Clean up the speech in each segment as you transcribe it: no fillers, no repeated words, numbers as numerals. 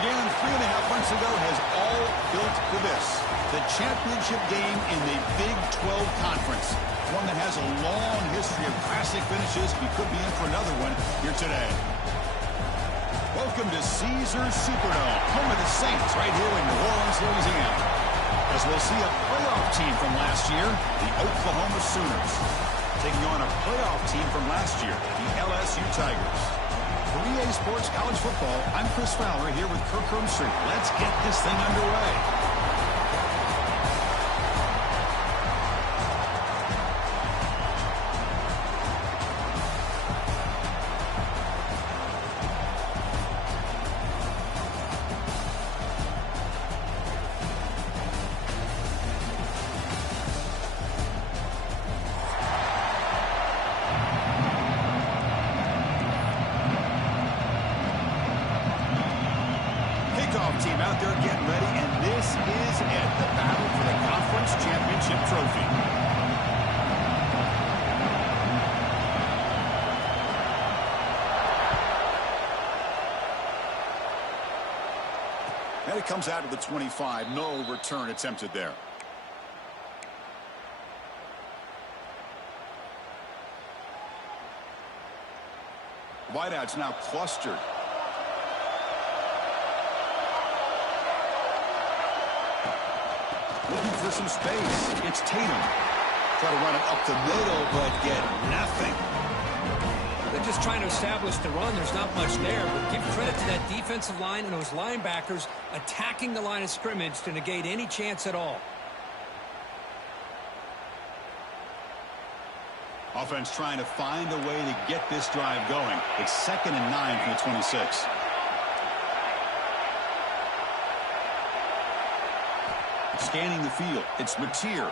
began 3.5 months ago has all built for this. The championship game in the Big 12 Conference. One that has a long history of classic finishes. We could be in for another one here today. Welcome to Caesars Superdome, home of the Saints, right here in New Orleans, Louisiana. As we'll see a playoff team from last year, the Oklahoma Sooners, taking on a playoff team from last year, the LSU Tigers. For EA Sports College Football, I'm Chris Fowler here with Kirk Street. Let's get this thing underway. Team out there getting ready, and this is it, the battle for the conference championship trophy. And it comes out of the 25, no return attempted there. Wideouts now clustered. Looking for some space. It's Tatum. Try to run it up the middle, but get nothing. They're just trying to establish the run. There's not much there, but give credit to that defensive line and those linebackers attacking the line of scrimmage to negate any chance at all. Offense trying to find a way to get this drive going. It's 2nd and 9 from the 26. Scanning the field. It's Mateer.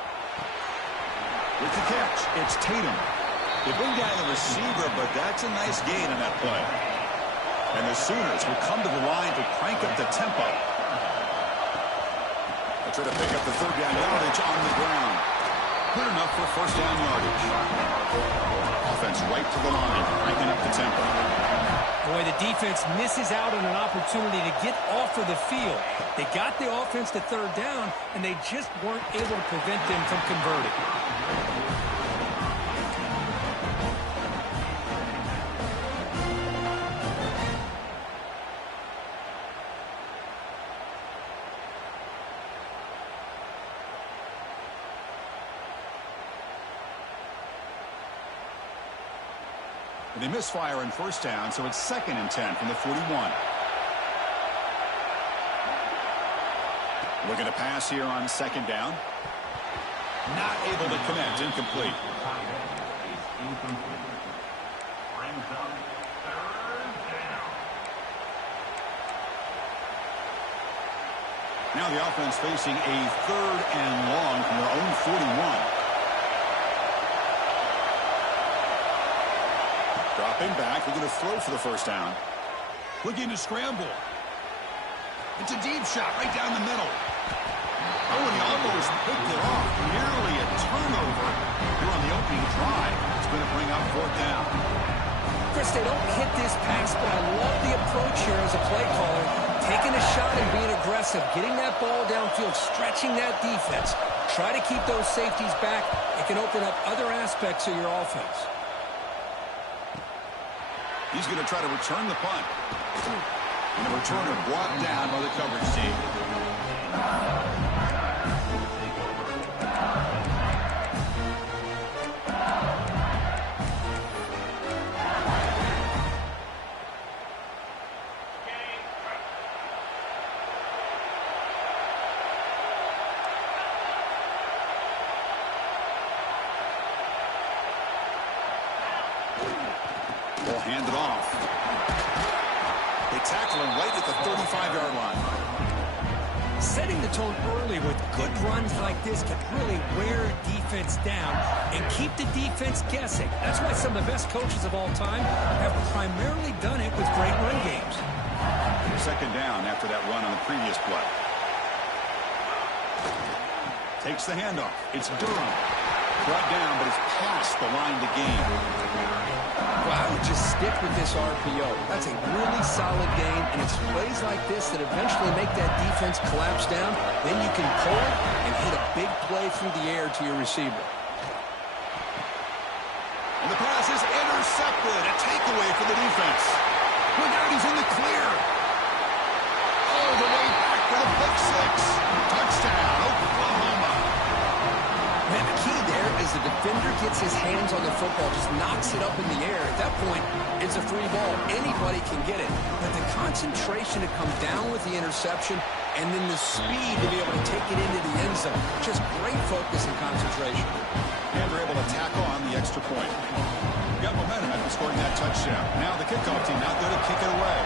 With the catch, it's Tatum. They bring down the receiver, but that's a nice gain on that play. And the Sooners will come to the line to crank up the tempo. They try to pick up the 3rd down yardage on the ground. Good enough for 1st down yardage. Offense right to the line, cranking up the tempo. Boy, the defense misses out on an opportunity to get off of the field. They got the offense to 3rd down, and they just weren't able to prevent them from converting. They misfire on 1st down, so it's 2nd and 10 from the 41. Looking to pass here on 2nd down. Not able to connect. Incomplete. Now the offense facing a 3rd and long from their own 41. Dropping back, they're going to throw for the 1st down. Looking to scramble. It's a deep shot right down the middle. Oh, and he almost picked it off. Nearly a turnover here on the opening drive. It's going to bring up 4th down. Chris, they don't hit this pass, but I love the approach here as a play caller. Taking a shot and being aggressive, getting that ball downfield, stretching that defense. Try to keep those safeties back. It can open up other aspects of your offense. He's going to try to return the punt. And the returner brought down by the coverage team. Ball handed off. They tackle him right at the 35-yard line. Setting the tone early with good runs like this can really wear a defense down and keep the defense guessing. That's why some of the best coaches of all time have primarily done it with great run games. 2nd down after that run on the previous play. Takes the handoff. It's Durham. Brought down, but it's past the line to gain. Well, I would just stick with this RPO. That's a really solid gain, and it's plays like this that eventually make that defense collapse down. Then you can pull it and hit a big play through the air to your receiver. And the pass is intercepted. A takeaway for the defense. Look out, he's in the clear. All the way back for the pick 6. Touchdown, Oklahoma. Man, the key there is the defender gets his hands on the football, just knocks it up in the air. At that point, it's a free ball. Anybody can get it. But the concentration to come down with the interception and then the speed to be able to take it into the end zone. Just great focus and concentration. And they're able to tack on the extra point. Got momentum after scoring that touchdown. Now the kickoff team out there to kick it away.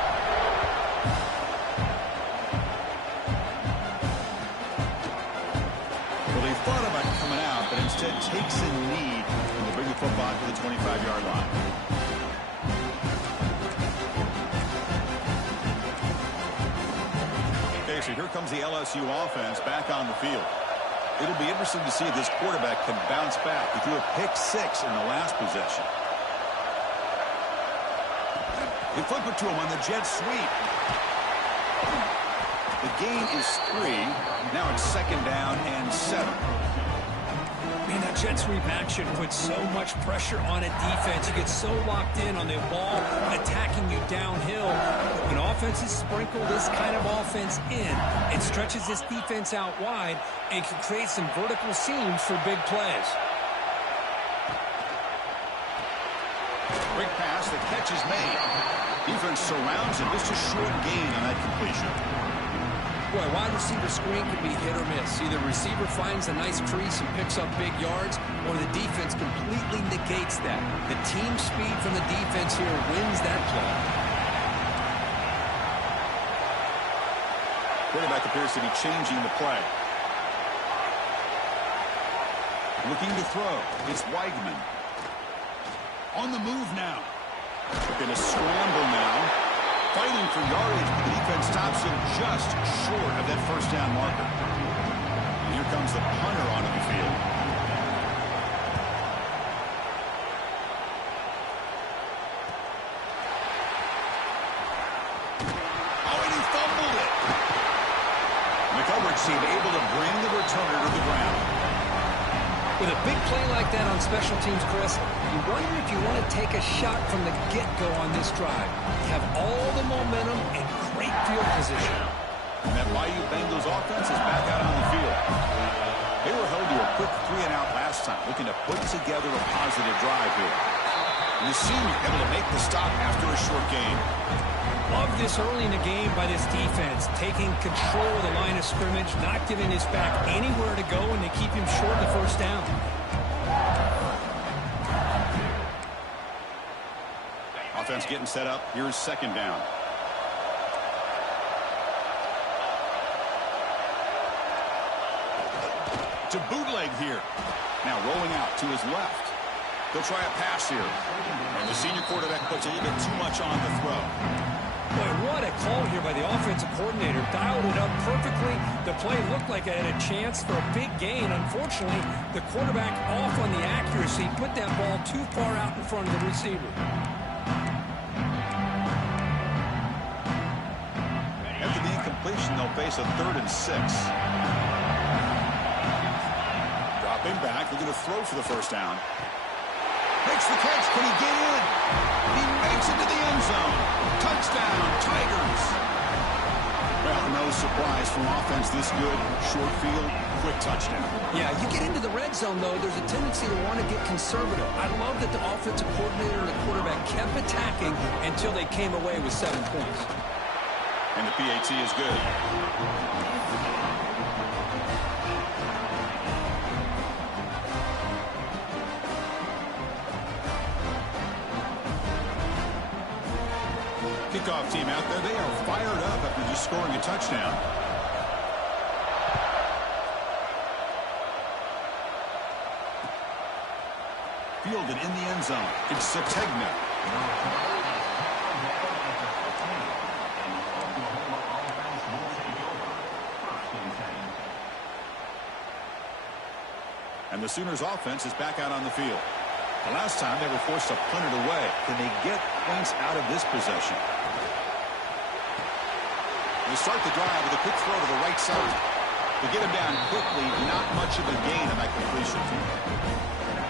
Well, they thought about coming out, but instead takes a lead and will bring the football to the 25-yard line. Okay, so here comes the LSU offense back on the field. It'll be interesting to see if this quarterback can bounce back. He threw a pick 6 in the last possession. They flip it to him on the jet sweep. The gain is 3. Now it's 2nd down and 7. Man, that jet sweep action puts so much pressure on a defense. You get so locked in on the ball attacking you downhill. But when offenses sprinkle this kind of offense in, it stretches this defense out wide and can create some vertical seams for big plays. Quick pass, the catch is made. Defense surrounds him. Just a short gain on that completion. Boy, wide receiver screen can be hit or miss. Either receiver finds a nice crease and picks up big yards, or the defense completely negates creates that. The team speed from the defense here wins that play. Quarterback appears to be changing the play. Looking to throw. It's Weigman. On the move now. Going to scramble now. Fighting for yardage, but the defense stops him just short of that first down marker. And here comes the punter onto the field. Oh, and he fumbled it. The coverage team able to bring the returner to the ground. With a big play like that on special teams, Chris, you wonder if you want to take a shot from the get-go on this drive. You have all the momentum and great field position. And that Bayou Bengals offense is back out on the field. They were held to a quick 3-and-out last time, looking to put together a positive drive here. And the senior able to make the stop after a short game. Love this early in the game by this defense, taking control of the line of scrimmage, not giving his back anywhere to go, and they keep him short of the first down. Offense getting set up. Here's second down. To bootleg here. Now rolling out to his left. They'll try a pass here. And the senior quarterback puts a little bit too much on the throw. Boy, what a call here by the offensive coordinator. Dialed it up perfectly. The play looked like it had a chance for a big gain. Unfortunately, the quarterback off on the accuracy, put that ball too far out in front of the receiver. After the incompletion, they'll face a 3rd and 6. Dropping back, looking to throw for the first down. Makes the catch. Can he get in? He makes it to the end zone. Touchdown, Tigers. Well, no surprise from offense this good. Short field, quick touchdown. Yeah, you get into the red zone, though, there's a tendency to want to get conservative. I love that the offensive coordinator and the quarterback kept attacking until they came away with 7 points. And the PAT is good. Kickoff team out there, they are fired up after just scoring a touchdown. Fielded in the end zone. It's Sategna. And the Sooners offense is back out on the field. The last time they were forced to punt it away. Can they get points out of this possession? They start the drive with a quick throw to the right side. To get him down quickly, not much of a gain on that completion.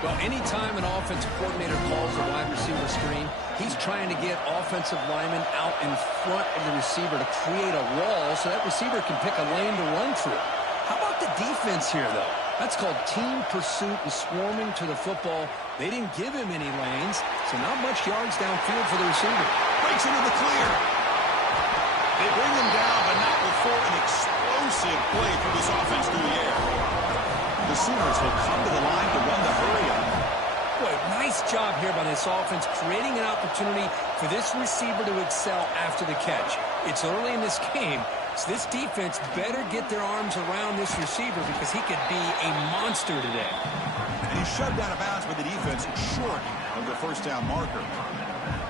Well, anytime an offensive coordinator calls a wide receiver screen, he's trying to get offensive linemen out in front of the receiver to create a wall so that receiver can pick a lane to run through. How about the defense here, though? That's called team pursuit and swarming to the football. They didn't give him any lanes, so not much yards downfield for the receiver. Breaks into the clear. They bring him down, but not before an explosive play through this offense through the air. The Sooners will come to the line to run the hurry up. Boy, nice job here by this offense, creating an opportunity for this receiver to excel after the catch. It's early in this game, so this defense better get their arms around this receiver because he could be a monster today. And he's shoved out of bounds by the defense short of the first down marker.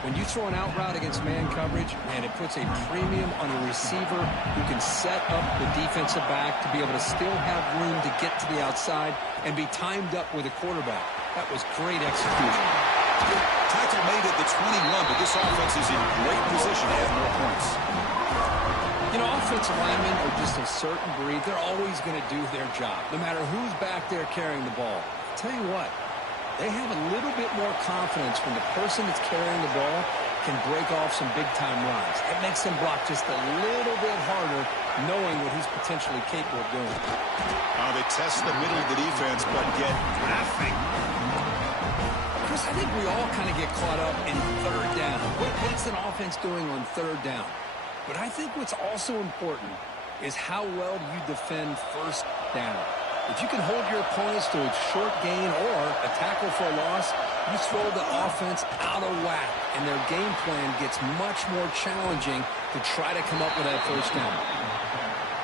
When you throw an out route against man coverage, and it puts a premium on a receiver who can set up the defensive back to be able to still have room to get to the outside and be timed up with a quarterback. That was great execution. Tackle made at the 21, but this offense is in great position to add more points. You know, offensive linemen are just a certain breed. They're always going to do their job, no matter who's back there carrying the ball. I'll tell you what, they have a little bit more confidence when the person that's carrying the ball can break off some big-time runs. It makes them block just a little bit harder, knowing what he's potentially capable of doing. They test the middle of the defense, but get nothing. Chris, I think we all kind of get caught up in third down. What's an offense doing on third down? But I think what's also important is how well do you defend first down. If you can hold your opponents to a short gain or a tackle for a loss, you throw the offense out of whack, and their game plan gets much more challenging to try to come up with that first down.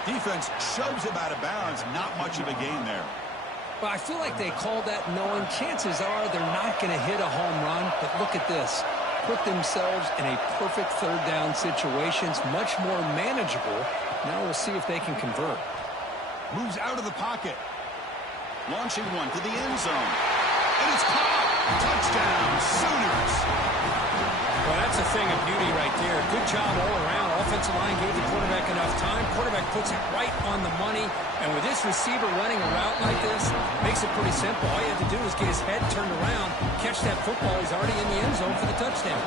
Defense shoves him out of bounds. Not much of a gain there. But I feel like they called that knowing chances are they're not going to hit a home run. But look at this. Put themselves in a perfect third down situations, much more manageable. Now we'll see if they can convert. Moves out of the pocket. Launching one to the end zone. And it's caught. Touchdown, Sooners. Well, that's a thing of beauty right there. Good job all around. Offensive line gave the quarterback enough time. Quarterback puts it right on the money. And with this receiver running a route like this, makes it pretty simple. All you have to do is get his head turned around, catch that football. He's already in the end zone for the touchdown.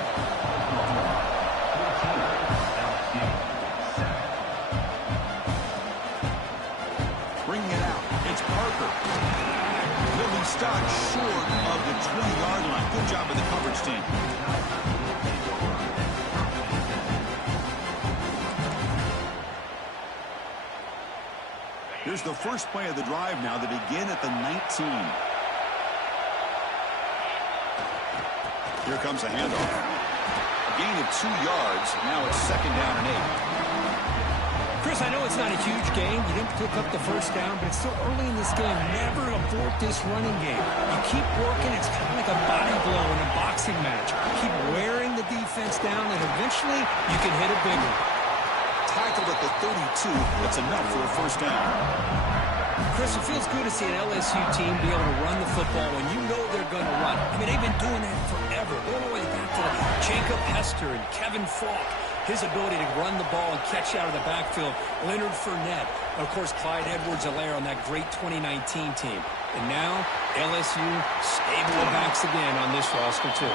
Bringing it out. It's Parker. He'll be stopped short of the 20-yard line. Good job of the coverage team. Here's the first play of the drive now. They begin at the 19. Here comes a handoff. A gain of 2 yards. Now it's 2nd down and 8. Chris, I know it's not a huge game. You didn't pick up the first down, but it's still early in this game. Never abort this running game. You keep working. It's kind of like a body blow in a boxing match. Keep wearing the defense down, and eventually you can hit a big one. Tackled at the 32. That's enough for a first down. Chris, it feels good to see an LSU team be able to run the football when you know they're going to run. I mean, they've been doing that forever. Going all the way back to Jacob Hester and Kevin Falk. His ability to run the ball and catch out of the backfield. Leonard Fournette. Of course, Clyde Edwards-Helaire on that great 2019 team. And now, LSU stable backs again on this roster, too.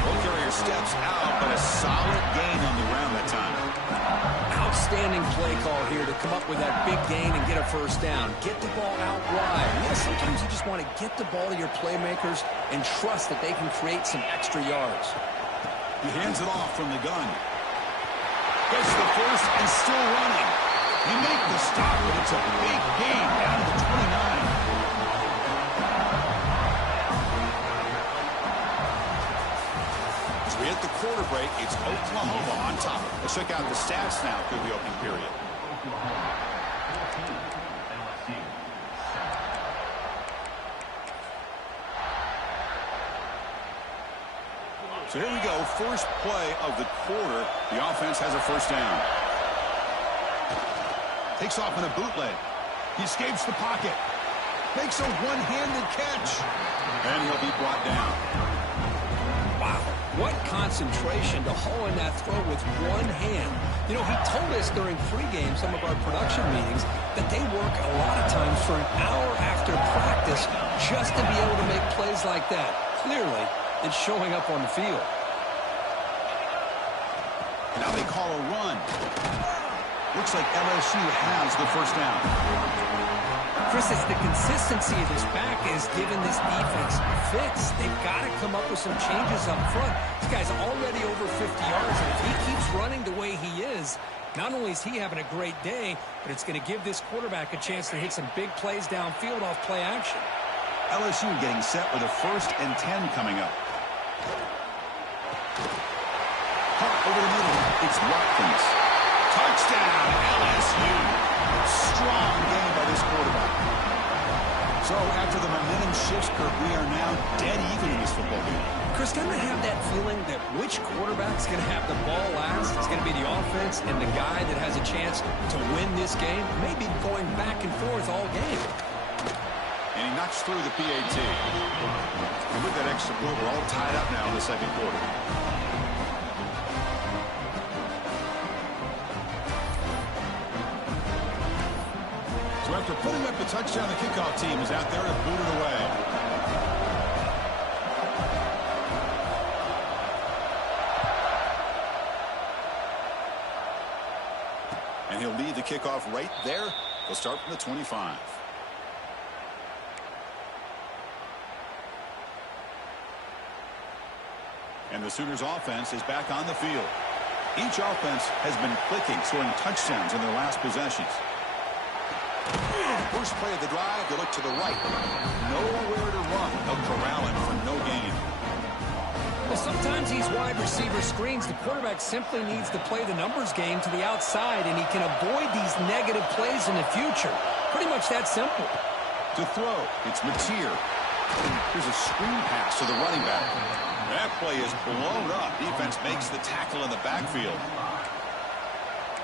Ball carrier steps out, but a solid gain on the ground that time. Outstanding play call here to come up with that big gain and get a first down. Get the ball out wide. Yeah, sometimes you just want to get the ball to your playmakers and trust that they can create some extra yards. He hands it off from the gun. Gets the first and still running. You make the stop, but it's a big gain down to the 29. As we hit the quarter break, it's Oklahoma on top. Let's check out the stats now through the opening period. So here we go, first play of the quarter. The offense has a first down. Takes off in a bootleg. He escapes the pocket. Makes a one-handed catch. And he'll be brought down. Wow, what concentration to haul in that throw with one hand. You know, he told us during pregame, some of our production meetings, that they work a lot of times for an hour after practice just to be able to make plays like that. Clearly, it's showing up on the field. Now they call a run. Looks like LSU has the first down. Chris, it's the consistency of this back is giving this defense fits. They've got to come up with some changes up front. This guy's already over 50 yards, and if he keeps running the way he is, not only is he having a great day, but it's going to give this quarterback a chance to hit some big plays downfield off play action. LSU getting set with a 1st and 10 coming up. Caught over the middle. It's Watkins. Touchdown, LSU. Strong game by this quarterback. So after the momentum shifts, Kirk, we are now dead even in this football game. Chris, doesn't it have that feeling that which quarterback's going to have the ball last? It's going to be the offense, and the guy that has a chance to win this game may be going back and forth all game. And he knocks through the PAT. And with that extra point, we're all tied up now in the second quarter. So after putting up the touchdown, the kickoff team is out there to boot it away. And he'll lead the kickoff right there. He'll start from the 25. And the Sooners offense is back on the field. Each offense has been clicking, scoring touchdowns in their last possessions. First play of the drive, they look to the right. Nowhere to run. They'll corral him for no gain. Well, sometimes these wide receiver screens, the quarterback simply needs to play the numbers game to the outside, and he can avoid these negative plays in the future. Pretty much that simple. To throw, it's Mateer. Here's a screen pass to the running back. That play is blown up. Defense makes the tackle in the backfield.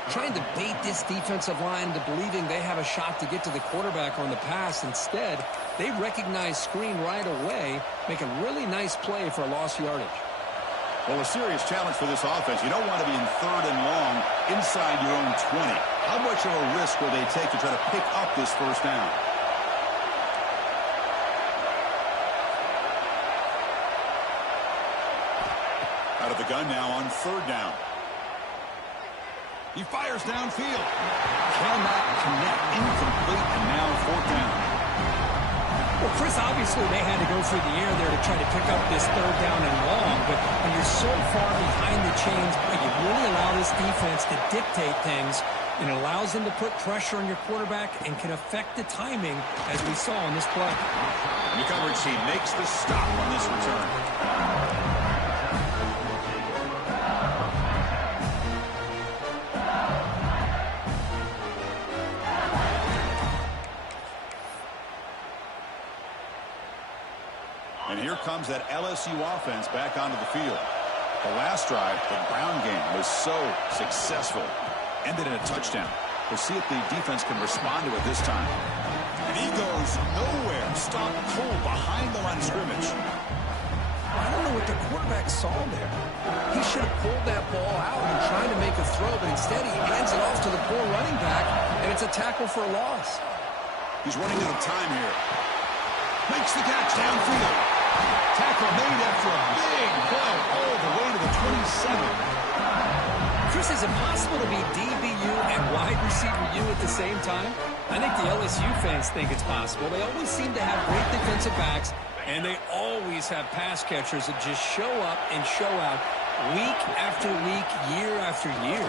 Trying to bait this defensive line into believing they have a shot to get to the quarterback on the pass. Instead, they recognize screen right away, make a really nice play for a lost yardage. Well, a serious challenge for this offense. You don't want to be in 3rd and long inside your own 20. How much of a risk will they take to try to pick up this first down? Out of the gun now on 3rd down. He fires downfield. Cannot connect. Incomplete, and now 4th down. Well, Chris, obviously they had to go through the air there to try to pick up this 3rd down and long, but when you're so far behind the chains, you really allow this defense to dictate things, and it allows them to put pressure on your quarterback and can affect the timing, as we saw on this play. The coverage team makes the stop on this return. And here comes that LSU offense back onto the field. The last drive, the ground game, was so successful. Ended in a touchdown. We'll see if the defense can respond to it this time. And he goes nowhere. Stopped cold behind the line of scrimmage. I don't know what the quarterback saw there. He should have pulled that ball out and tried to make a throw, but instead he hands it off to the poor running back, and it's a tackle for a loss. He's running out of time here. Makes the catch downfield. Tackle made after a big play all the way to the 27. Chris, is it possible to be DBU and wide receiver U at the same time? I think the LSU fans think it's possible. They always seem to have great defensive backs, and they always have pass catchers that just show up and show out week after week, year after year.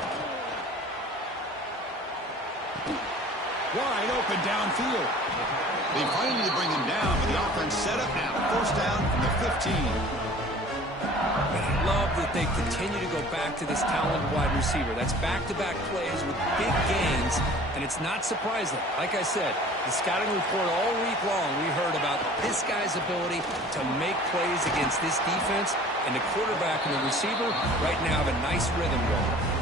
Wide open downfield. They finally bring him down, but the offense set up now. 1st down from the 15. And I love that they continue to go back to this talented wide receiver. That's back-to-back plays with big gains, and it's not surprising. Like I said, the scouting report all week long, we heard about this guy's ability to make plays against this defense, and the quarterback and the receiver right now have a nice rhythm going.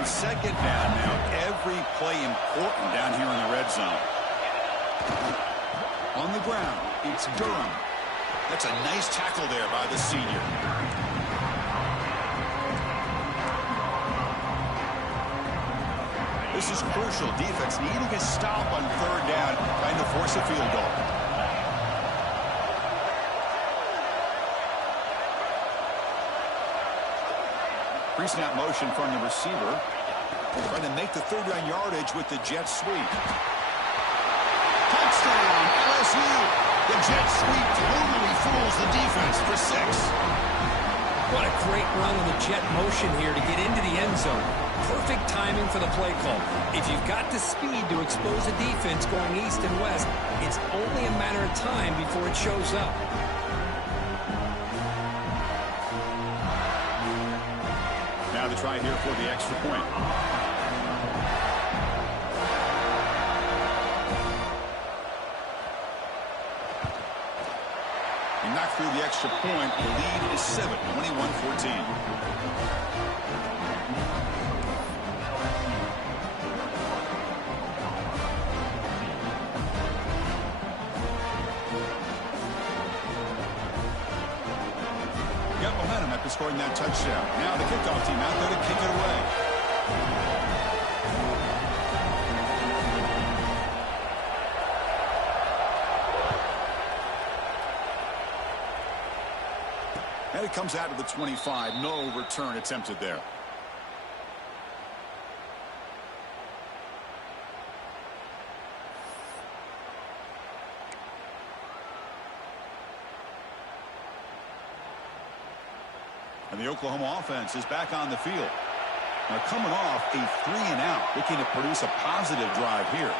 Second down now. Every play important down here in the red zone. On the ground, it's Durham. That's a nice tackle there by the senior. This is crucial. Defense needing a stop on 3rd down, trying to force a field goal. Pre-snap motion from the receiver. Trying to make the 3rd down yardage with the jet sweep. Touchdown, LSU. The jet sweep totally fools the defense for 6. What a great run on the jet motion here to get into the end zone. Perfect timing for the play call. If you've got the speed to expose a defense going east and west, it's only a matter of time before it shows up. Now the try here for the extra point. He knocked through the extra point. The lead is 7, 21-14. Got momentum after scoring that touchdown. Now the kickoff team out there to kick it away. And it comes out to the 25. No return attempted there. And the Oklahoma offense is back on the field. Now coming off a 3-and-out, looking to produce a positive drive here.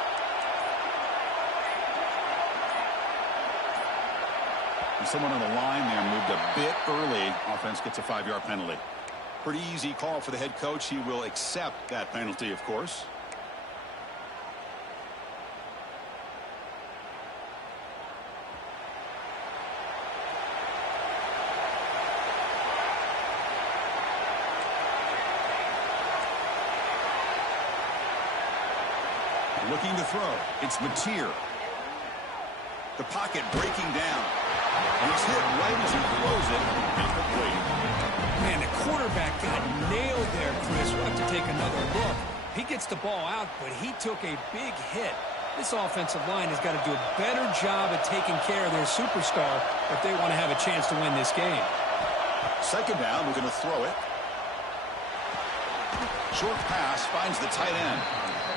And someone on the line there moved a bit early. Offense gets a 5-yard penalty. Pretty easy call for the head coach. He will accept that penalty, of course. Looking to throw. It's Mateer. The pocket breaking down. And he's hit right as he throws it. Incomplete. Man, the quarterback got nailed there, Chris. We'll have to take another look. He gets the ball out, but he took a big hit. This offensive line has got to do a better job at taking care of their superstar if they want to have a chance to win this game. Second down, we're going to throw it. Short pass finds the tight end.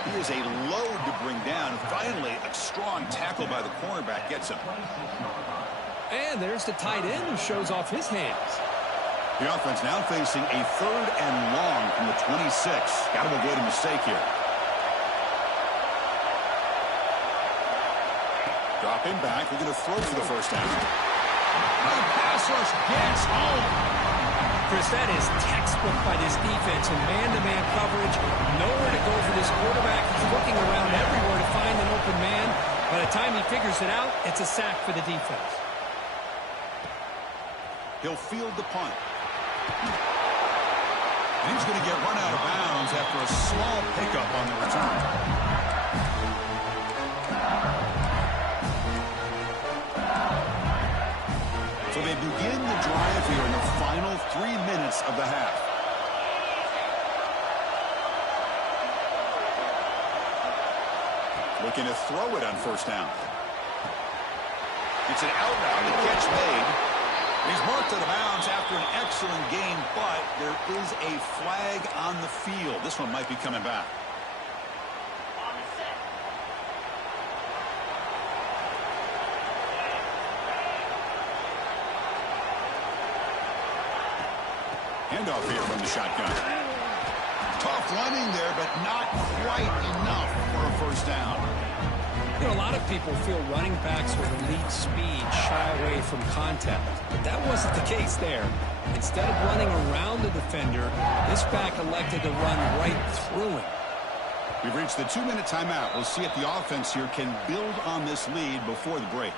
He is a load to bring down. Finally, a strong tackle by the cornerback gets him. And there's the tight end who shows off his hands. The offense now facing a 3rd and long from the 26. Got to avoid a mistake here. Dropping back. We're going to throw for the first down. The pass rush gets home. Chris, that is textbook by this defense in man-to-man coverage. Nowhere to go for this quarterback. He's looking around everywhere to find an open man. By the time he figures it out, it's a sack for the defense. He'll field the punt. And he's going to get run out of bounds after a small pickup on the return. So they begin the drive here in the final 3 minutes of the half. Looking to throw it on first down. It's an out route, the catch made. He's marked out of bounds after an excellent game, but there is a flag on the field. This one might be coming back. Handoff here from the shotgun. Tough running there, but not quite enough for a first down. You know, a lot of people feel running backs with elite speed shy away from contact. But that wasn't the case there. Instead of running around the defender, this back elected to run right through him. We've reached the 2-minute timeout. We'll see if the offense here can build on this lead before the break.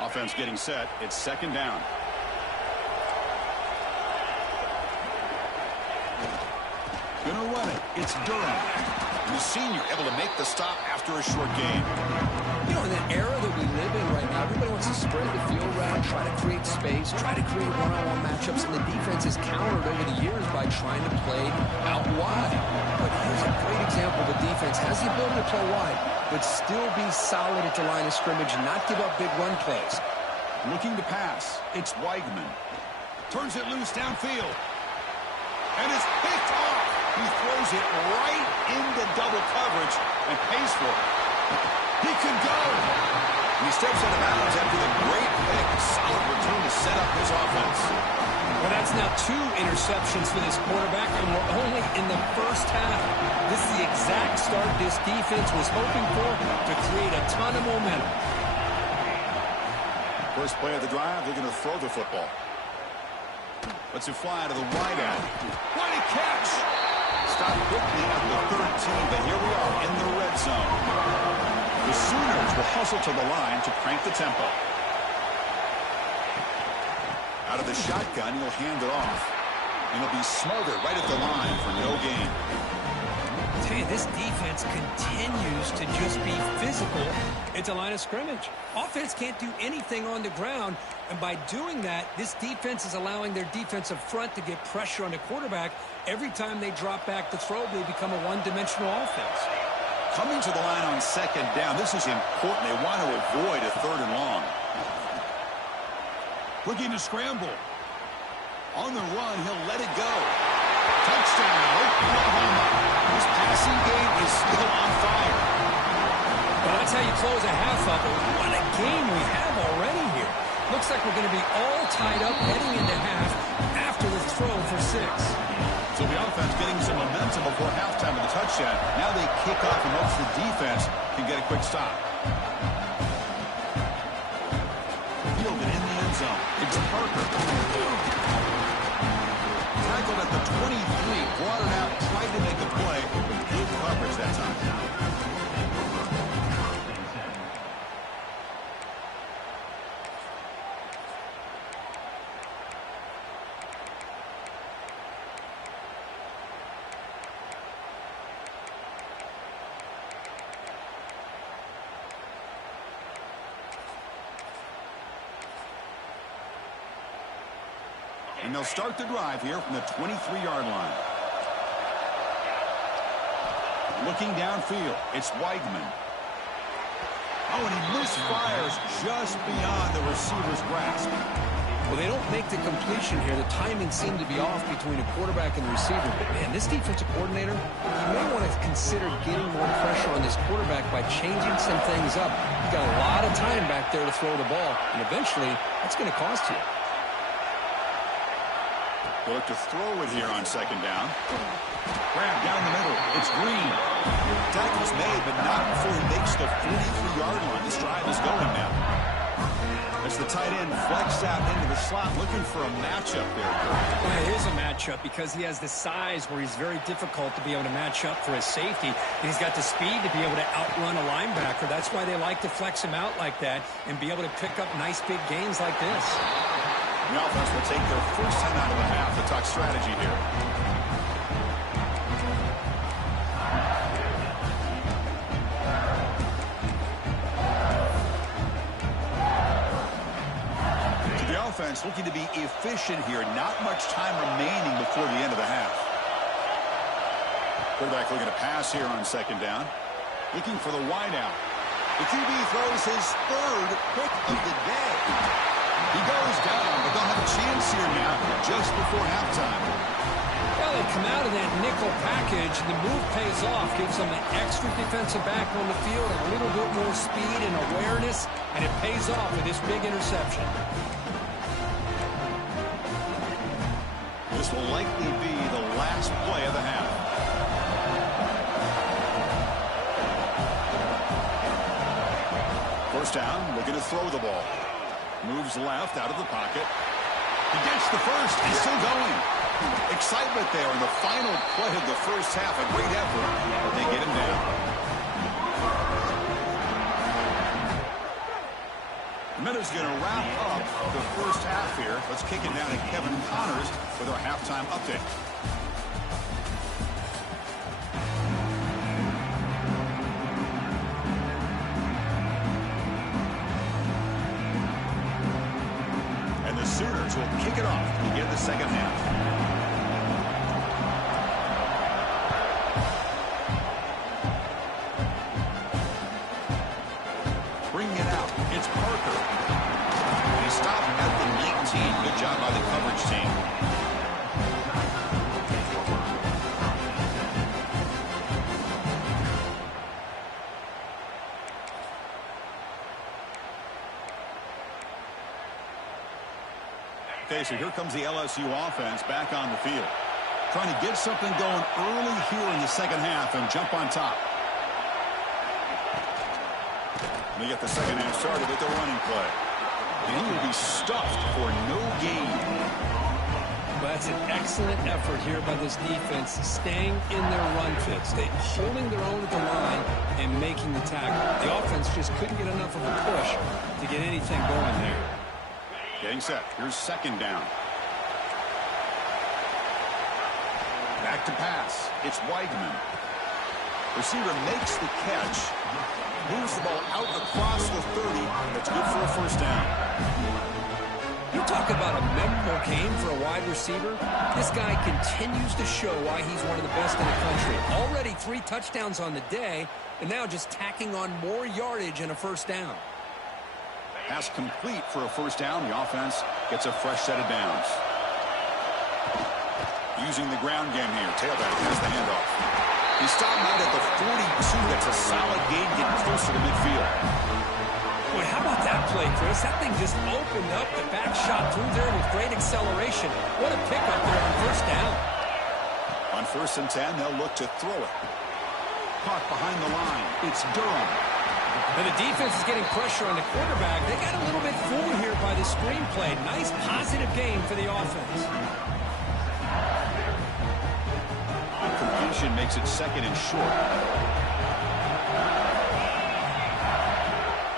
Offense getting set. It's second down. Gonna run it. It's Durham. The senior able to make the stop after a short game. You know, in the era that we live in right now, everybody wants to spread the field around, try to create space, try to create one-on-one matchups, and the defense is countered over the years by trying to play out wide. But here's a great example. The defense has the ability to play wide, but still be solid at the line of scrimmage and not give up big run plays. Looking to pass. It's Weigman. Turns it loose downfield. And it's picked off. He throws it right into double coverage and pays for it. He can go. And he steps out of bounds after the great pick. Solid return to set up his offense. Well, that's now 2 interceptions for this quarterback, and we're only in the first half. This is the exact start this defense was hoping for to create a ton of momentum. First play of the drive, they're going to throw the football. Lets it fly to the wide end. What a catch! Stopped quickly at the 13, but here we are in the red zone. The Sooners will hustle to the line to crank the tempo. Out of the shotgun, he'll hand it off. And he'll be smothered right at the line for no gain. I tell you, this defense continues to just be physical at the line of scrimmage. Offense can't do anything on the ground, and by doing that, this defense is allowing their defensive front to get pressure on the quarterback. Every time they drop back to throw, they become a one-dimensional offense. Coming to the line on second down, this is important. They want to avoid a 3rd and long. Looking to scramble. On the run, he'll let it go. Touchdown, Oklahoma. This passing game is still on fire. Well, that's how you close a half of it. What a game we have already here. Looks like we're going to be all tied up heading into half after the throw for 6. So the offense getting some momentum before halftime with the touchdown. Now they kick off and hopes the defense can get a quick stop. Fielded in the end zone. It's Parker. Tackled at the 23, brought it out, tried to make a play, but good coverage that time. And they'll start the drive here from the 23-yard line. Looking downfield, it's Weigman. Oh, and he misfires just beyond the receiver's grasp. Well, they don't make the completion here. The timing seemed to be off between a quarterback and the receiver. But, man, this defensive coordinator, he may want to consider getting more pressure on this quarterback by changing some things up. He's got a lot of time back there to throw the ball, and eventually that's going to cost you. They'll look to throw it here on second down. Grab down the middle. It's Green. Tackle's made, but not before he makes the 43-yard line. This drive is going now. As the tight end flexed out into the slot, looking for a matchup there. Well, it is a matchup because he has the size where he's very difficult to be able to match up for his safety. And he's got the speed to be able to outrun a linebacker. That's why they like to flex him out like that and be able to pick up nice big gains like this. The offense will take their first 10 out of the half to talk strategy here. To the offense, looking to be efficient here. Not much time remaining before the end of the half. Quarterback looking to pass here on second down. Looking for the wideout. The QB throws his third pick of the day. He goes down, but they'll have a chance here now just before halftime. Well, they come out of that nickel package, and the move pays off, gives them an extra defensive back on the field, a little bit more speed and awareness, and it pays off with this big interception. This will likely be the last play of the half. First down, looking to throw the ball. Moves left out of the pocket. He gets the first. He's still going. Excitement there in the final play of the first half. A great effort, but they get him down. The minute's going to wrap up the first half here. Let's kick it down to Kevin Connors with our halftime update. Sooners will kick it off to begin the second half. Bringing it out, it's Parker. And he stopped at the 19. Good job by the coverage team. Okay, so here comes the LSU offense back on the field. Trying to get something going early here in the second half and jump on top. They get the second half started with the running play. And he will be stuffed for no gain. Well, that's an excellent effort here by this defense, staying in their run fits, holding their own at the line and making the tackle. The offense just couldn't get enough of a push to get anything going there. Getting set. Here's second down. Back to pass. It's Weigman. Receiver makes the catch. Moves the ball out across the 30. That's good for a first down. You talk about a memorable game for a wide receiver. This guy continues to show why he's one of the best in the country. Already 3 touchdowns on the day, and now just tacking on more yardage and a first down. Pass complete for a first down. The offense gets a fresh set of downs. Using the ground game here. Tailback has the handoff. He's stopping out at the 42. That's a solid gain, getting closer to midfield. Boy, how about that play, Chris? That thing just opened up. The back shot through there with great acceleration. What a pickup there on first down. On 1st and 10, they'll look to throw it. Caught behind the line. It's Durham. And the defense is getting pressure on the quarterback. They got a little bit fooled here by the screenplay. Nice positive game for the offense. Completion makes it 2nd and short.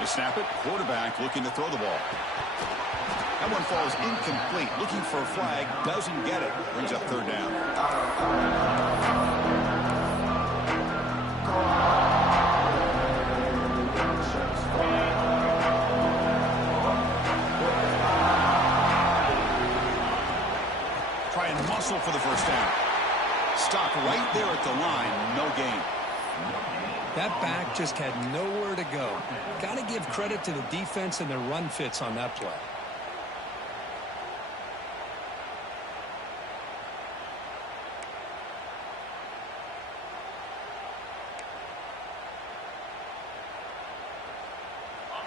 They snap it. Quarterback looking to throw the ball. That one falls incomplete. Looking for a flag. Doesn't get it. Brings up 3rd down. Try and muscle for the 1st down. Stop right there at the line. No gain. That back just had nowhere to go. Got to give credit to the defense and their run fits on that play.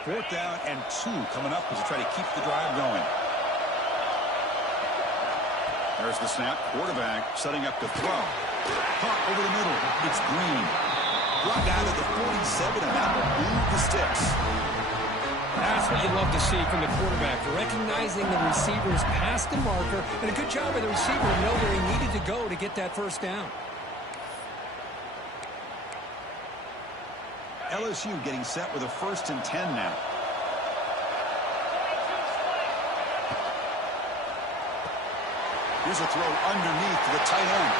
Fourth down and 2 coming up as they try to keep the drive going. There's the snap. Quarterback setting up to throw. Caught over the middle. It's Green. Brought down to the 47, and that will move the sticks. That's what you love to see from the quarterback. Recognizing the receiver's past the marker, and a good job by the receiver to know where he needed to go to get that 1st down. LSU getting set with a 1st and 10 now. Here's a throw underneath to the tight end.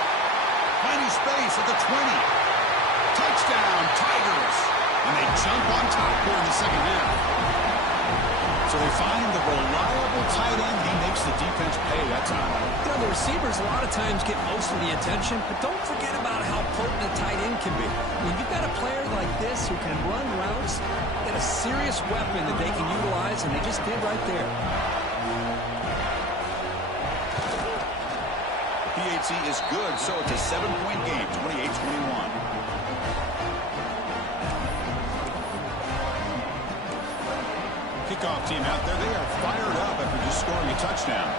Plenty space at the 20. Touchdown, Tigers. And they jump on top here in the 2nd half. So they find the reliable tight end. He makes the defense pay that time. You know, the receivers a lot of times get most of the attention, but don't forget about how potent a tight end can be. When you've got a player like this who can run routes, get a serious weapon that they can utilize, and they just did right there. PAT is good, so it's a 7-point game, 28-21. Kickoff team out there. They are fired up after just scoring a touchdown.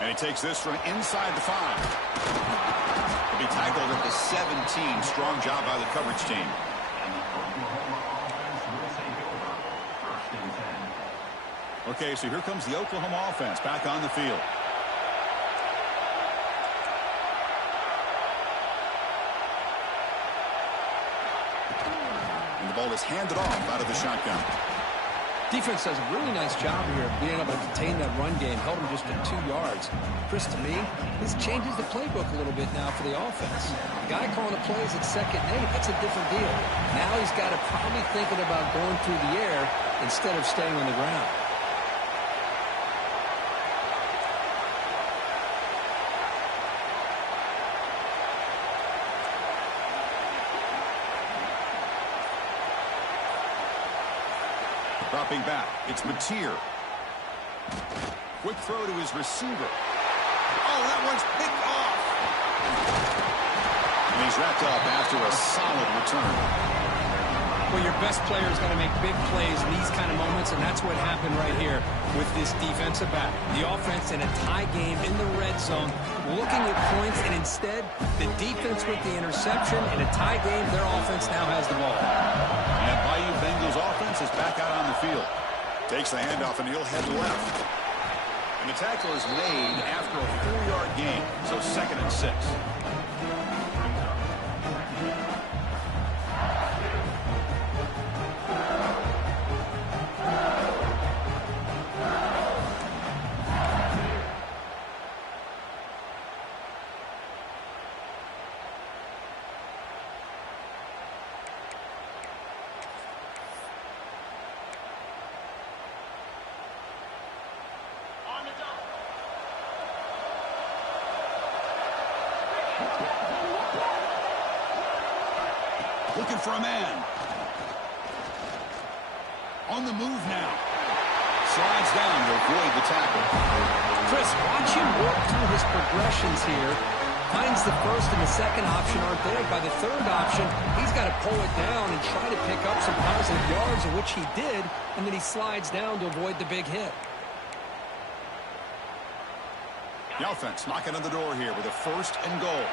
And he takes this from inside the 5. He'll be tackled at the 17. Strong job by the coverage team. Okay, so here comes the Oklahoma offense back on the field. And the ball is handed off out of the shotgun. Defense does a really nice job here of being able to contain that run game. Held him just at 2 yards. Chris, to me, this changes the playbook a little bit now for the offense. The guy calling the plays at 2nd and 8, that's a different deal. Now he's got to probably thinking about going through the air instead of staying on the ground. Dropping back, it's Mateer. Quick throw to his receiver. Oh, that one's picked off. And he's wrapped up after a solid return. Well, your best player is going to make big plays in these kind of moments, and that's what happened right here with this defensive back. The offense in a tie game in the red zone, looking at points, and instead, the defense with the interception. In a tie game, their offense now has the ball. And Bayou Bengals offense is back out on the field. Takes the handoff, and he'll head left. And the tackle is made after a 4-yard gain, so 2nd and 6. Looking for a man. On the move now. slides down to avoid the tackle. Chris, watch him work through his progressions here. Finds the first and the second option aren't there. By the third option, he's got to pull it down and try to pick up some positive yards, of which he did, and then he slides down to avoid the big hit. The offense knocking on the door here with a 1st and goal.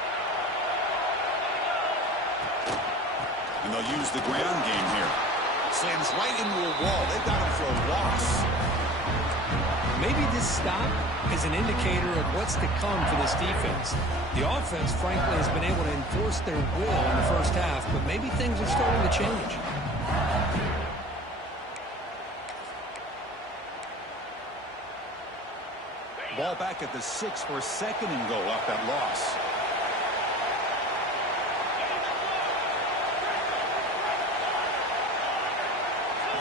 And they'll use the ground game here. Slams right into a wall. They've got him for a loss. Maybe this stop is an indicator of what's to come for this defense. The offense, frankly, has been able to enforce their will in the first half, but maybe things are starting to change. Ball back at the 6 for 2nd and goal off that loss.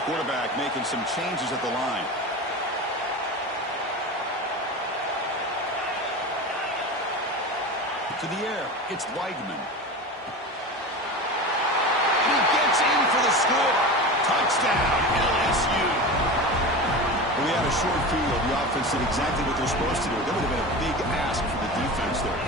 Quarterback making some changes at the line. To the air, it's Weidman. And he gets in for the score. Touchdown, LSU. We had a short field. The offense did exactly what they're supposed to do. That would have been a big ask for the defense there.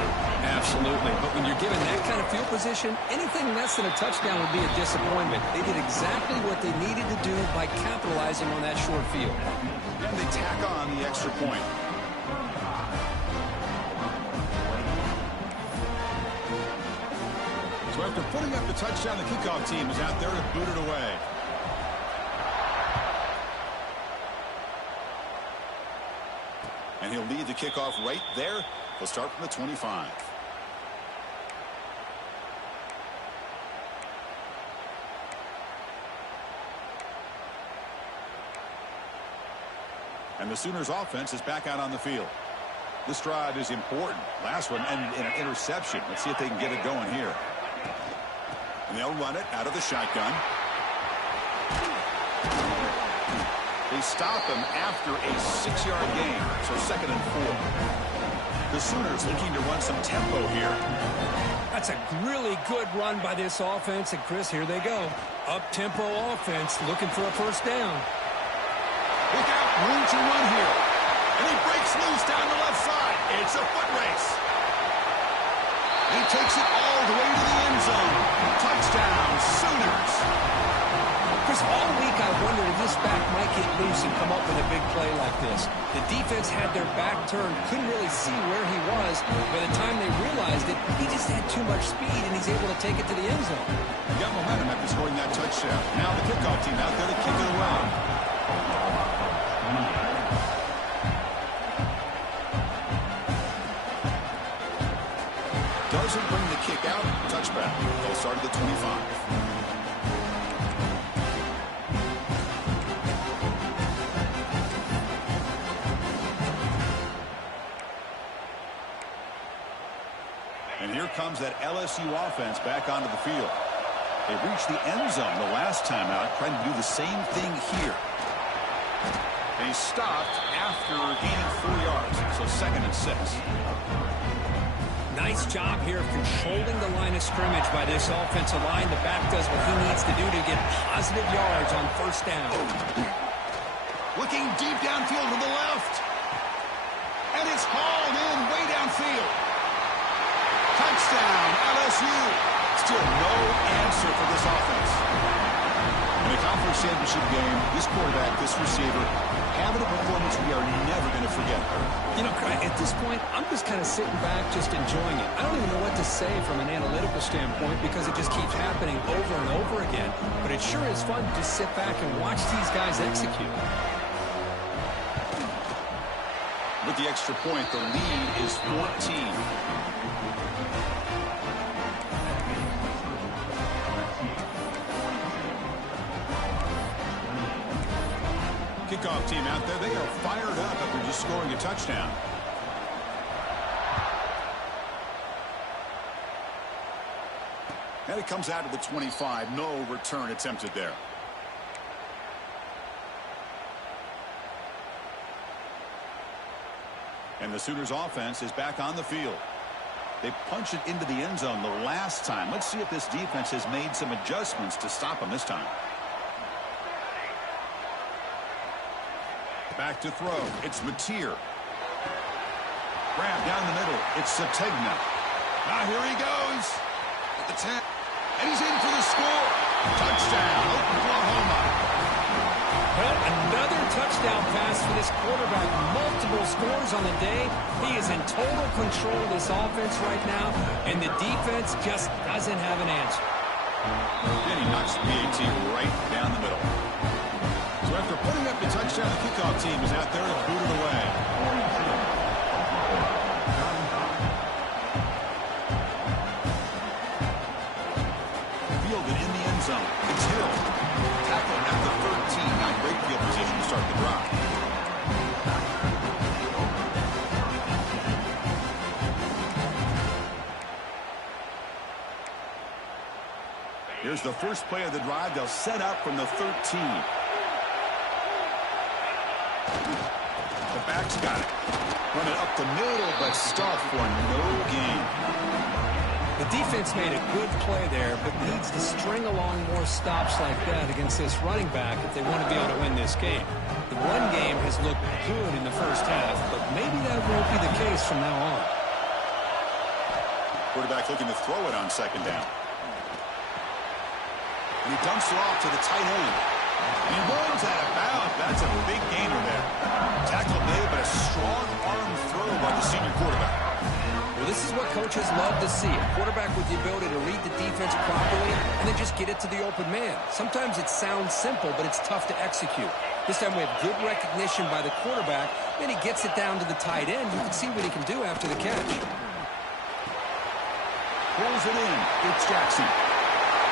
Absolutely. But when you're given that kind of field position, anything less than a touchdown would be a disappointment. They did exactly what they needed to do by capitalizing on that short field. And they tack on the extra point. So after putting up the touchdown, the kickoff team is out there to boot it away. And he'll lead the kickoff right there. He'll start from the 25. And the Sooners offense is back out on the field. This drive is important. Last one ended in an interception. Let's see if they can get it going here. And they'll run it out of the shotgun. They stop him after a 6-yard gain, so 2nd and 4. The Sooners looking to run some tempo here. That's a really good run by this offense, and Chris, here they go. Up-tempo offense looking for a first down. Look out, room to run here. And he breaks loose down the left side. It's a foot race. He takes it all the way to the end zone. Touchdown, Sooners. Chris, all week I wondered if this back might get loose and come up with a big play like this. The defense had their back turned, couldn't really see where he was. By the time they realized it, he just had too much speed, and he's able to take it to the end zone. He got momentum after scoring that touchdown. Now the kickoff team out there to kick it away. Doesn't bring the kick out. Touchback. They'll start at the 25. And here comes that LSU offense back onto the field. They reached the end zone the last time out, trying to do the same thing here. And he stopped after gaining 4 yards, so 2nd and 6. Nice job here of controlling the line of scrimmage by this offensive line. The back does what he needs to do to get positive yards on first down. Looking deep downfield to the left. And it's hauled in way downfield. Touchdown, LSU. Still no answer for this offense. In a conference championship game, this quarterback, this receiver, having a performance we are never going to forget. You know, at this point, I'm just kind of sitting back, just enjoying it. I don't even know what to say from an analytical standpoint because it just keeps happening over and over again. But it sure is fun to just sit back and watch these guys execute. With the extra point, the lead is 14. Kickoff team out there, they are fired up after just scoring a touchdown. And it comes out to the 25. No return attempted there. And the Sooners offense is back on the field. They punched it into the end zone the last time. Let's see if this defense has made some adjustments to stop them this time. Back to throw. It's Mateer. Grab down the middle. It's Sategna. Now here he goes. At the 10. And he's in for the score. Touchdown, Oklahoma. Well, another touchdown pass for this quarterback. Multiple scores on the day. He is in total control of this offense right now, and the defense just doesn't have an answer. And he knocks the PAT right down the middle. So after putting up the touchdown, the kickoff team is out there to boot it away. Fielded in the end zone. It's Hill. Tackle at the 13. Not great field position to start the drive. Here's the first play of the drive. They'll set up from the 13. The back's got it. Run it up the middle, but stuff for no gain. The defense made a good play there, but needs to string along more stops like that against this running back if they want to be able to win this game. The run game has looked good in the first half, but maybe that won't be the case from now on. Quarterback looking to throw it on second down. And he dumps it off to the tight end. And he runs out of bounds. That's a big gainer there. Tackle made, but a strong arm throw by the senior quarterback. Well, this is what coaches love to see. A quarterback with the ability to read the defense properly and then just get it to the open man. Sometimes it sounds simple, but it's tough to execute. This time we have good recognition by the quarterback. Then he gets it down to the tight end. You can see what he can do after the catch. Pulls it in. It's Jackson.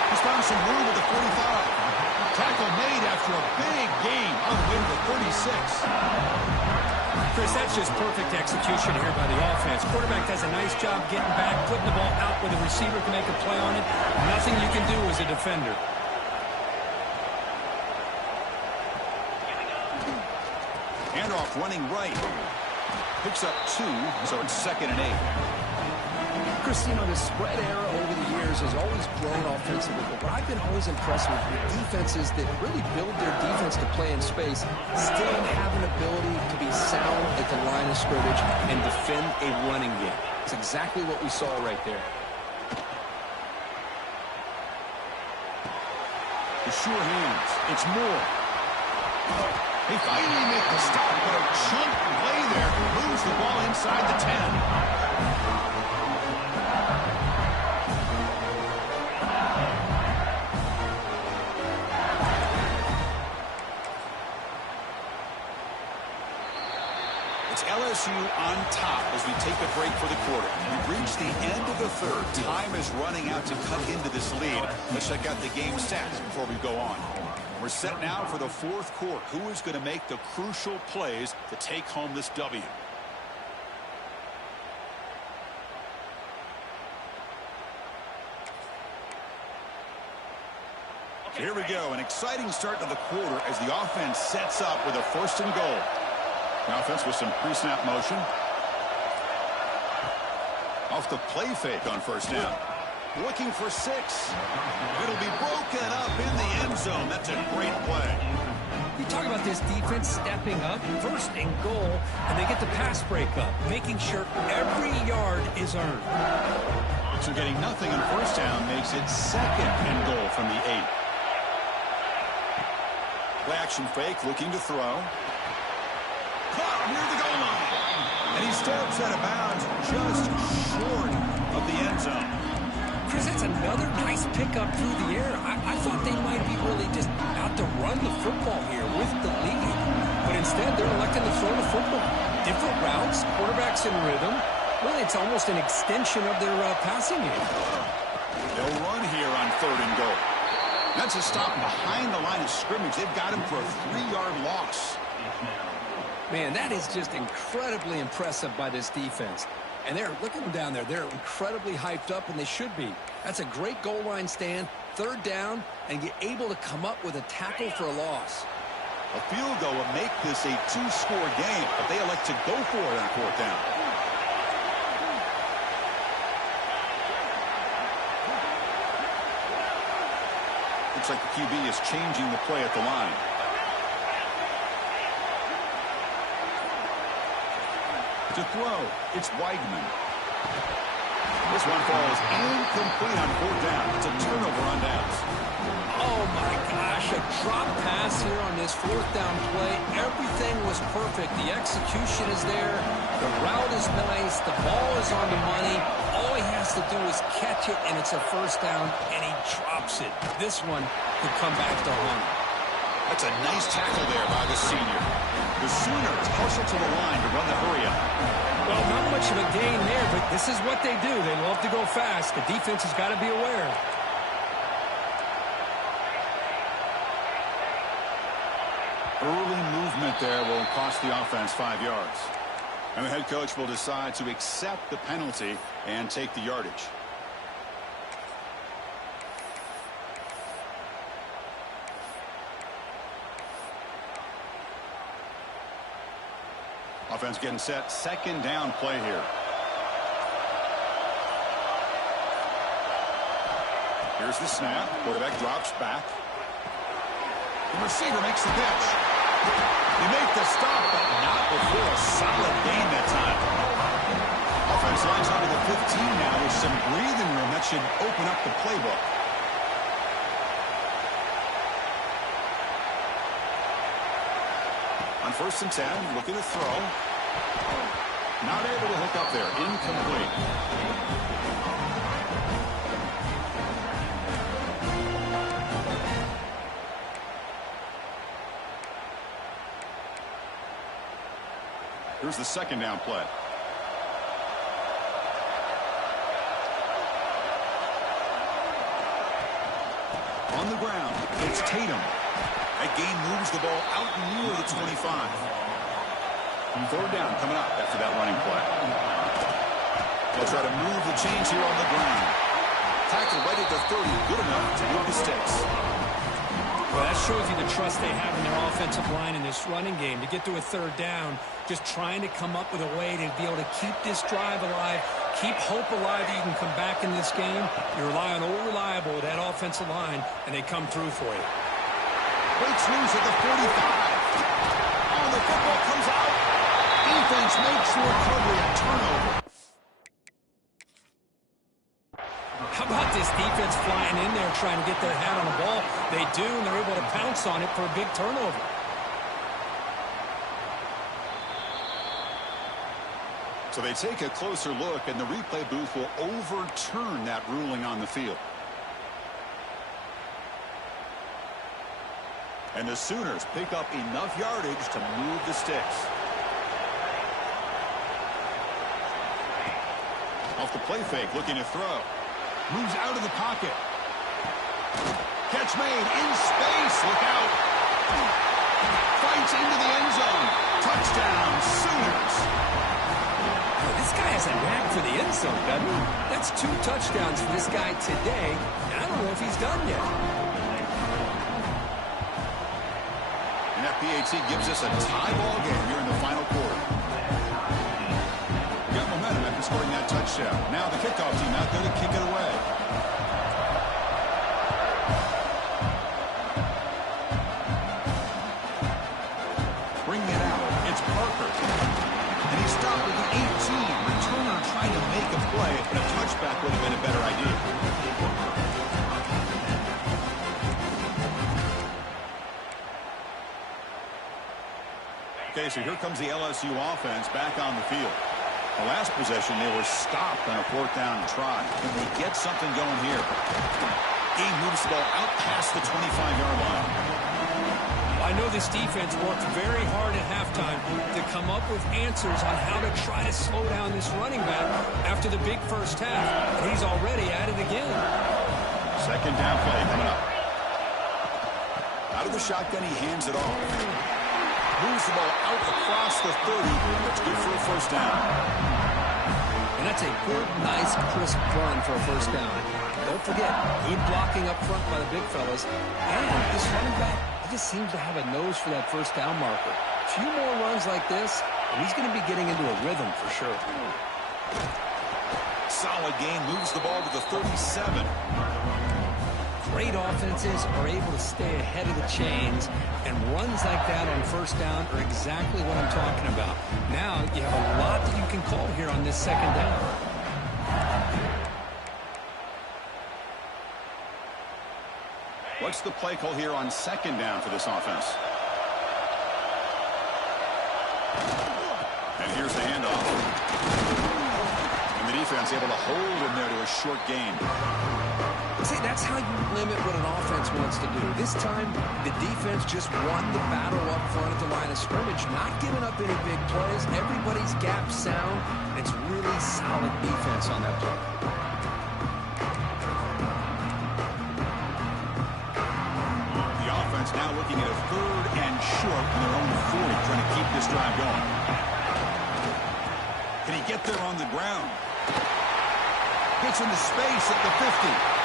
He's found some room at the 45. Tackle made after a big gain on the way to the 36. Chris, that's just perfect execution here by the offense. Quarterback does a nice job getting back, putting the ball out where the receiver can make a play on it. Nothing you can do as a defender. Handoff running right. Picks up 2, so it's 2nd and 8. Chris, you know, the spread era over the years has always grown offensively, but what I've been always impressed with defenses that really build their defense to play in space still have an ability to be sound at the line of scrimmage and defend a running game. It's exactly what we saw right there. The sure hands. It's Moore. They finally make the stop, but a chunk play there moves the ball inside the 10. It's LSU on top as we take a break for the quarter. We've reached the end of the third. Time is running out to cut into this lead. Let's check out the game stats before we go on. We're set now for the fourth quarter. Who is going to make the crucial plays to take home this W? Here we go. An exciting start to the quarter as the offense sets up with a 1st and goal. The offense with some pre-snap motion. Off the play fake on 1st down. Looking for 6. It'll be broken up in the end zone. That's a great play. You talk about this defense stepping up, 1st and goal, and they get the pass break up, making sure every yard is earned. So getting nothing on 1st down makes it 2nd and goal from the 8. Play action fake, looking to throw. Caught near the goal line. And he steps out of bounds just short of the end zone. Chris, that's another nice pickup through the air. I thought they might be really just out to run the football here with the lead. But instead, they're electing to throw the football. Different routes, quarterbacks in rhythm. Really, it's almost an extension of their passing game. They'll run here on 3rd and goal. That's a stop behind the line of scrimmage. They've got him for a 3-yard loss. Man, that is just incredibly impressive by this defense. And look at them down there. They're incredibly hyped up, and they should be. That's a great goal line stand, 3rd down, and you're able to come up with a tackle for a loss. A field goal would make this a 2-score game, but they elect to go for it on 4th down. Looks like the QB is changing the play at the line. To throw, it's Weigman. This one falls incomplete on 4th down. It's a turnover on downs. Oh, my gosh, a drop pass here on this 4th down play. Everything was perfect. The execution is there. The route is nice. The ball is on the money. All he has to do is catch it, and it's a 1st down, and he drops it. This one could come back to haunt him. That's a nice tackle there by the senior. The Sooners hustle to the line to run the hurry-up. Well, not much of a gain there, but this is what they do. They love to go fast. The defense has got to be aware. Early movement there will cost the offense 5 yards. And the head coach will decide to accept the penalty and take the yardage. Offense getting set. 2nd down play here. Here's the snap. Quarterback drops back. The receiver makes the pitch. They make the stop, but not before a solid gain that time. Offense lines onto the 15 now with some breathing room. That should open up the playbook. On 1st and 10, looking to throw. Not able to hook up there. Incomplete. Here's the 2nd down play. On the ground, it's Tatum. That gain moves the ball out near the 25. 3rd down coming up after that running play. They'll try to move the chains here on the ground. Tackle right at the 30. Good enough to move the sticks. Well, that shows you the trust they have in their offensive line in this running game. To get to a 3rd down, just trying to come up with a way to be able to keep this drive alive, keep hope alive that you can come back in this game. You rely on old reliable with that offensive line, and they come through for you. Breaks loose at the 45. Oh, the football comes out. Defense makes the recovery, a turnover. How about this defense flying in there trying to get their hand on the ball? They do, and they're able to pounce on it for a big turnover. So they take a closer look, and the replay booth will overturn that ruling on the field. And the Sooners pick up enough yardage to move the sticks. Off the play fake, looking to throw. Moves out of the pocket. Catch made in space. Look out. Fights into the end zone. Touchdown, Sooners. Oh, this guy has a knack for the end zone, doesn't he? That's 2 touchdowns for this guy today. I don't know if he's done yet. And that PAT gives us a tie ball game here in the final quarter. Got momentum after scoring that touchdown. Now the kickoff team out there to kick it away. Bringing it out. It's Parker. And he stopped with the 18. Returner trying to make a play, but a touchback would have been a better idea. Okay, so here comes the LSU offense back on the field. The last possession, they were stopped on a 4th down try. Can they get something going here? Game moves the ball out past the 25-yard line. I know this defense worked very hard at halftime to come up with answers on how to try to slow down this running back after the big first half. And he's already at it again. 2nd down play coming up. Out of the shotgun, he hands it off. Moves the ball out across the 30. That's good for a 1st down. And that's a good, nice, crisp run for a 1st down. Don't forget, good blocking up front by the big fellas. And this running back, he just seems to have a nose for that 1st down marker. A few more runs like this, and he's going to be getting into a rhythm for sure. Solid gain, moves the ball to the 37. great offenses are able to stay ahead of the chains, and runs like that on first down are exactly what I'm talking about. Now you have a lot that you can call here on this second down. What's the play call here on second down for this offense? And here's the handoff. And the defense able to hold him there to a short gain. See, that's how you limit what an offense wants to do. This time, the defense just won the battle up front at the line of scrimmage, not giving up any big plays. Everybody's gap sound. It's really solid defense on that play. The offense now looking at a 3rd and short on their own 40, trying to keep this drive going. Can he get there on the ground? Gets into space at the 50.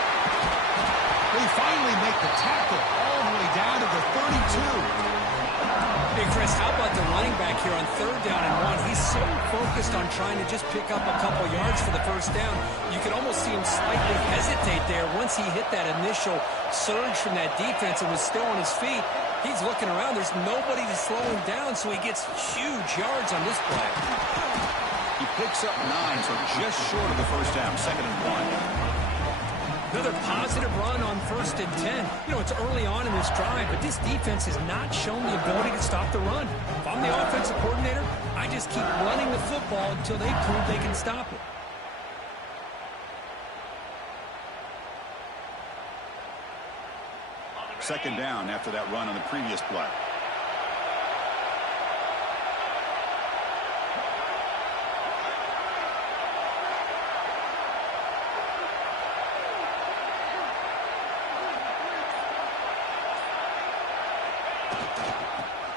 They finally make the tackle all the way down to the 32. Hey, Chris, how about the running back here on 3rd down and 1? He's so focused on trying to just pick up a couple yards for the first down. You could almost see him slightly hesitate there once he hit that initial surge from that defense and was still on his feet. He's looking around. There's nobody to slow him down, so he gets huge yards on this play. He picks up 9, so just short of the first down, 2nd and 1. Another positive run on 1st and 10. You know, it's early on in this drive, but this defense has not shown the ability to stop the run. If I'm the offensive coordinator, I just keep running the football until they prove they can stop it. Second down after that run on the previous play.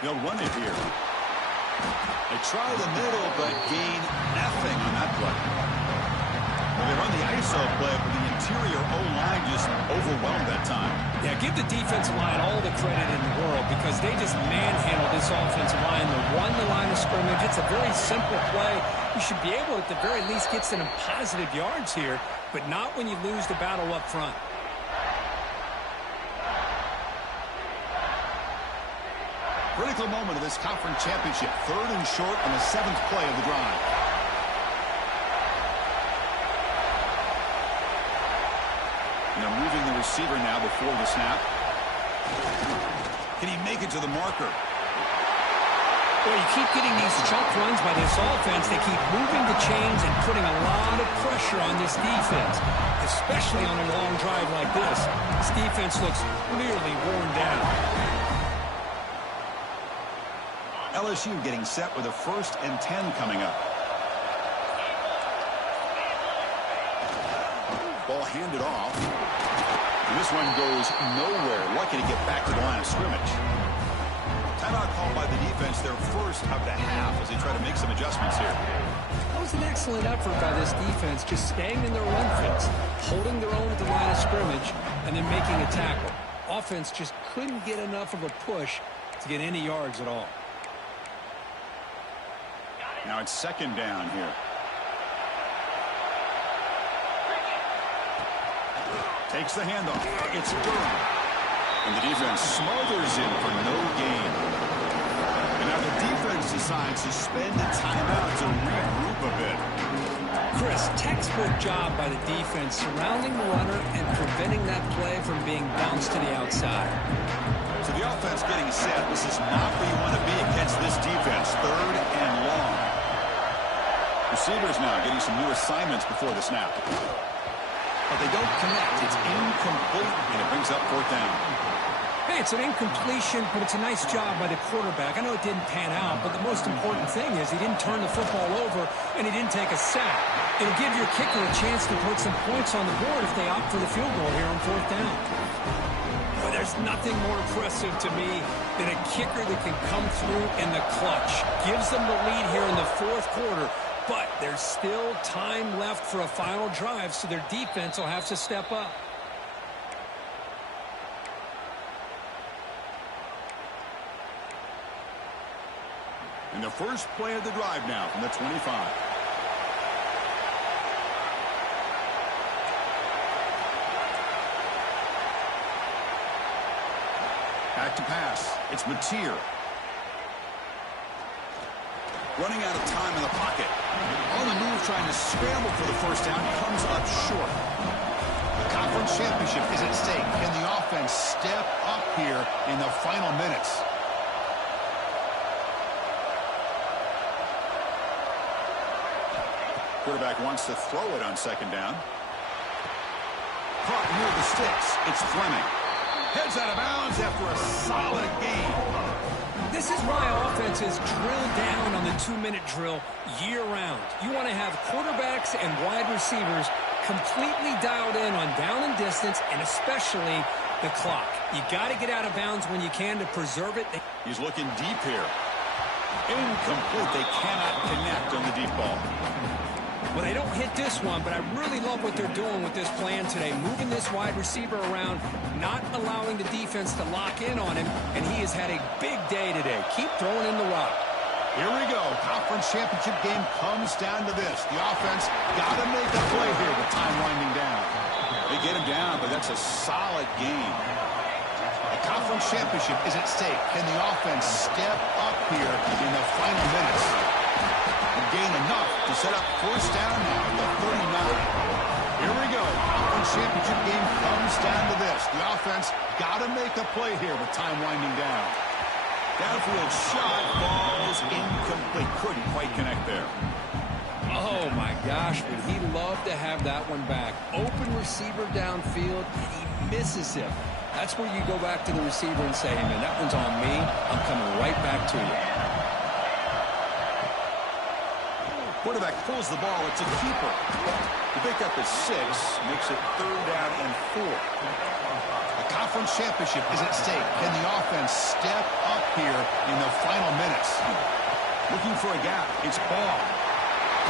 They'll run it here. They try the middle, but gain nothing on that play. Well, they run the ISO play, but the interior O-line just overwhelmed that time. Yeah, give the defensive line all the credit in the world because they just manhandled this offensive line. They won the line of scrimmage. It's a very simple play. You should be able to, at the very least, get some positive yards here, but not when you lose the battle up front. Critical moment of this conference championship. 3rd and short on the 7th play of the drive. And they're moving the receiver now before the snap. Can he make it to the marker? Well, you keep getting these chunk runs by this offense. They keep moving the chains and putting a lot of pressure on this defense, especially on a long drive like this. This defense looks clearly worn down. LSU getting set with a 1st and 10 coming up. Ball handed off. And this one goes nowhere. Lucky to get back to the line of scrimmage. Timeout called by the defense, their first of the half as they try to make some adjustments here. That was an excellent effort by this defense, just staying in their run fence, holding their own at the line of scrimmage, and then making a tackle. Offense just couldn't get enough of a push to get any yards at all. Now it's 2nd down here. Takes the handoff. It's Durham. And the defense smothers him for no gain. And now the defense decides to spend a timeout to regroup a bit. Chris, textbook job by the defense surrounding the runner and preventing that play from being bounced to the outside. So the offense getting set. This is not where you want to be against this defense. 3rd and long. Receivers now getting some new assignments before the snap. But they don't connect. It's incomplete, and it brings up 4th down. Hey, it's an incompletion, but it's a nice job by the quarterback. I know it didn't pan out, but the most important thing is he didn't turn the football over, and he didn't take a sack. It'll give your kicker a chance to put some points on the board if they opt for the field goal here on 4th down. Boy, there's nothing more impressive to me than a kicker that can come through in the clutch. Gives them the lead here in the 4th quarter. But there's still time left for a final drive, so their defense will have to step up. And the first play of the drive now from the 25. Back to pass. It's Mateer. Running out of time in the pocket. On the move, trying to scramble for the first down. Comes up short. The conference championship is at stake. Can the offense step up here in the final minutes? Quarterback wants to throw it on second down. Caught near the sticks. It's Fleming. Heads out of bounds after a solid game. This is why offenses drill down on the 2-minute drill year-round. You want to have quarterbacks and wide receivers completely dialed in on down and distance, and especially the clock. You got to get out of bounds when you can to preserve it. He's looking deep here. Incomplete. They cannot connect on the deep ball. Well, they don't hit this one, but I really love what they're doing with this plan today. Moving this wide receiver around, not allowing the defense to lock in on him, and he has had a big day today. Keep throwing in the rock. Here we go. Conference championship game comes down to this. The offense got to make a play here with time winding down. They get him down, but that's a solid game. The conference championship is at stake. Can the offense step up here in the final minutes? Gain enough to set up first down now at the 39. Here we go. Conference championship game comes down to this. The offense got to make a play here with time winding down. Downfield shot, falls incomplete. Couldn't quite connect there. Oh, my gosh, would he love to have that one back. Open receiver downfield, and he misses him. That's where you go back to the receiver and say, hey, man, that one's on me. I'm coming right back to you. Quarterback pulls the ball. It's a keeper. The pickup is 6. Makes it 3rd down and 4. The conference championship is at stake. Can the offense step up here in the final minutes? Looking for a gap. It's Ball.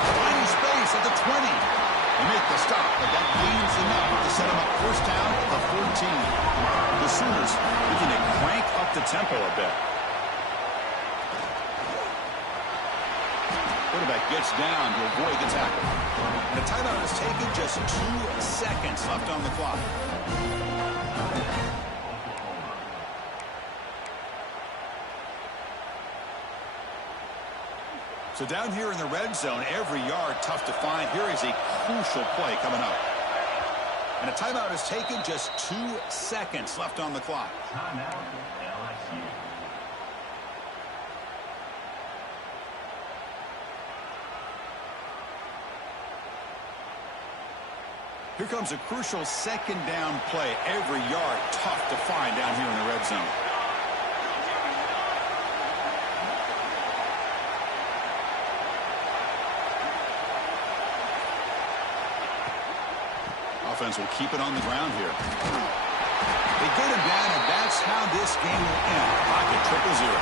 Finding space at the 20. They make the stop, but that gains enough to set them up first down at the 14. The Sooners looking to crank up the tempo a bit. Quarterback gets down to avoid the tackle. The timeout is taken, just 2 seconds left on the clock. So down here in the red zone, every yard tough to find. Here is a crucial play coming up. And a timeout is taken, just 2 seconds left on the clock. Timeout, LSU. Here comes a crucial second down play. Every yard tough to find down here in the red zone. Offense will keep it on the ground here. They get him down, and that's how this game will end. Pocket 0-0.